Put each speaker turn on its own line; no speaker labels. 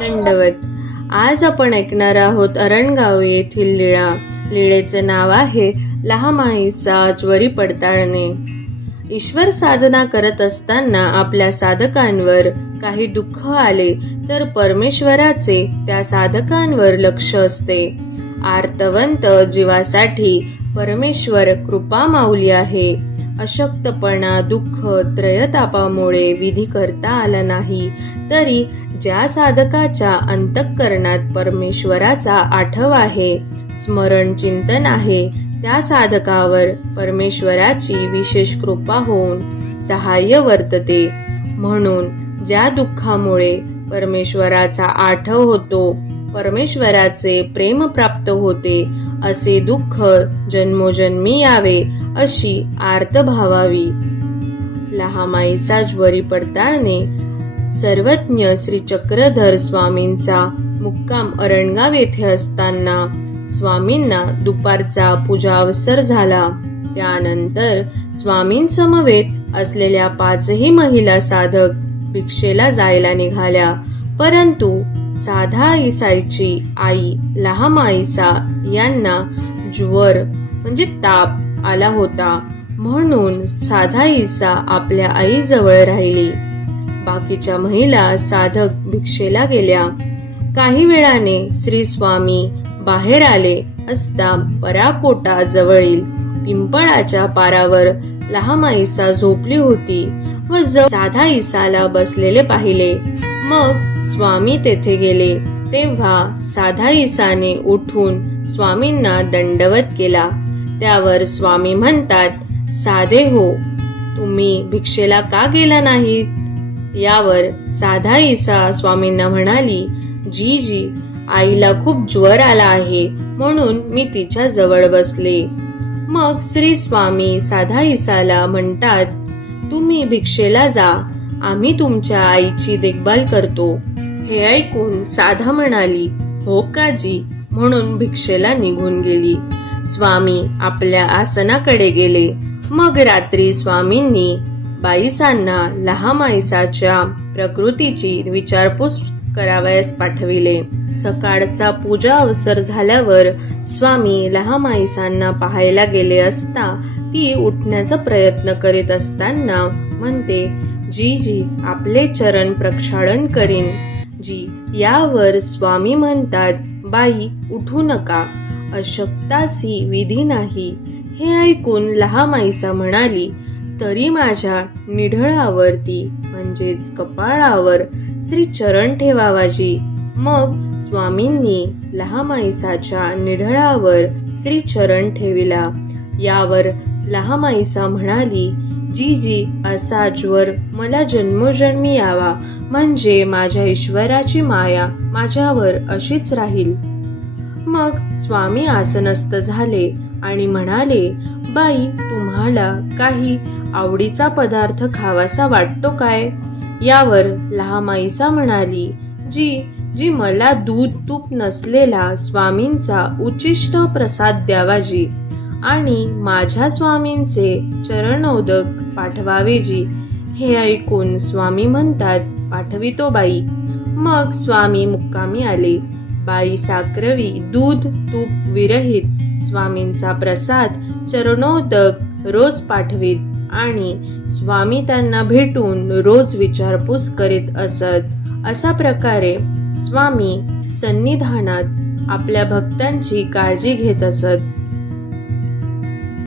दंडवत. आज आपण ऐकणार आहोत अरणगाव येथील लीळा. लीळेचे नाव आहे लहामाईचा ज्वरी पडताळणे. ईश्वर साधना करत असताना आपल्या साधकांवर काही दुःख आले तर परमेश्वराचे त्या साधकांवर लक्ष असते. आर्तवंत जीवासाठी परमेश्वर कृपा माऊली आहे. अशक्तपणा दुःख त्रयतापामुळे विधी करता आला नाही तरी ज्या साधकाच्या अंतःकरणात परमेश्वराचा आठव आहे स्मरण चिंतन आहे त्या साधकावर परमेश्वराची विशेष कृपा होऊन सहाय्य वर्तते. म्हणून ज्या दुःखामुळे परमेश्वराचा आठव होतो परमेश्वराचे प्रेम प्राप्त होते असे दुःख जन्मोजन्मी यावे अशी आर्त भावावी. लहामाईचा ज्वरी पडताळणे सर्वज्ञ श्री चक्रधर स्वामींचा मुक्काम अरणगाव येथे असताना स्वामींना दुपारचा पूजा अवसर झाला. त्यानंतर स्वामींसमवेत असलेल्या पाचही महिला साधक भिक्षेला जायला निघाल्या परंतु साधा ईसाईची आई लहामाईसा यांना ज्वर म्हणजे ताप आला होता. म्हणून साधा ईसा आपल्या आईजवळ राहिली. बाकीच्या महिला साधक भिक्षेला गेल्या. काही वेळाने श्री स्वामी बाहेर आले असता परापोटा जवळील पिंपळाच्या पारावर लहामाईसा झोपली होती व साधा ईसाला बसलेले पाहिले. मग स्वामी तेथे गेले. तेव्हा साधा ईसाने उठून स्वामींना दंडवत केला. त्यावर स्वामी म्हणतात साधे हो तुम्ही भिक्षेला का गेला नाहीत? यावर साधा ईसा स्वामींना म्हणाली जी जी आईला खूप ज्वर आला आहे म्हणून मी तिच्या जवळ बसले. मग श्री स्वामी साधा ईसाला म्हणतात तुम्ही भिक्षेला जा आम्ही तुमच्या आईची देखभाल करतो. हे ऐकून साधा म्हणाली हो काजी म्हणून भिक्षेला निघून गेली. स्वामी आपल्या आसनाकडे गेले. मग रात्री स्वामींनी बाईसांना लहामाईसाच्या प्रकृतीची विचारपूस करावयास पाठविले. सकाळचा पूजा अवसर झाल्यावर स्वामी लहामाईसांना पाहायला गेले असता ती उठण्याचा प्रयत्न करीत असताना म्हणते जी जी आपले चरण प्रक्षाळन करीन जी यावर स्वामी म्हणतात बाई उठू नका अशक्तासी विधी नाही. हे ऐकून लहामाईसा म्हणाली तरी माझ्या निढळावरती म्हणजेच कपाळावर श्री चरण ठेवावाजी. मग स्वामींनी लहामाईसाच्या निढळावर श्री चरण ठेविला. यावर लहामाईसा म्हणाली जी जी असा ज्वर मला जन्मोजन्मी यावा म्हणजे माझ्या ईश्वराची माया माझ्यावर अशीच राहील. मग स्वामी आसनस्थ झाले आणि म्हणाले बाई तुम्हाला काही आवडीचा पदार्थ खावासा वाटतो काय? यावर लहामाईसा म्हणाली जी जी मला दूध तूप नसलेला स्वामींचा उचिष्ट प्रसाद द्यावा जी. आणि माझ्या स्वामींचे चरणोदक पाठवावेजी. हे ऐकून स्वामी म्हणतात पाठवितो बाई. मग स्वामी मुक्कामी आले. बाई साक्रवी दूध तूप विरहित स्वामींचा प्रसाद चरणोदक रोज पाठवीत आणि स्वामी त्यांना भेटून रोज विचारपूस करीत असत. असा प्रकारे स्वामी सन्निधानात आपल्या भक्तांची काळजी घेत असत.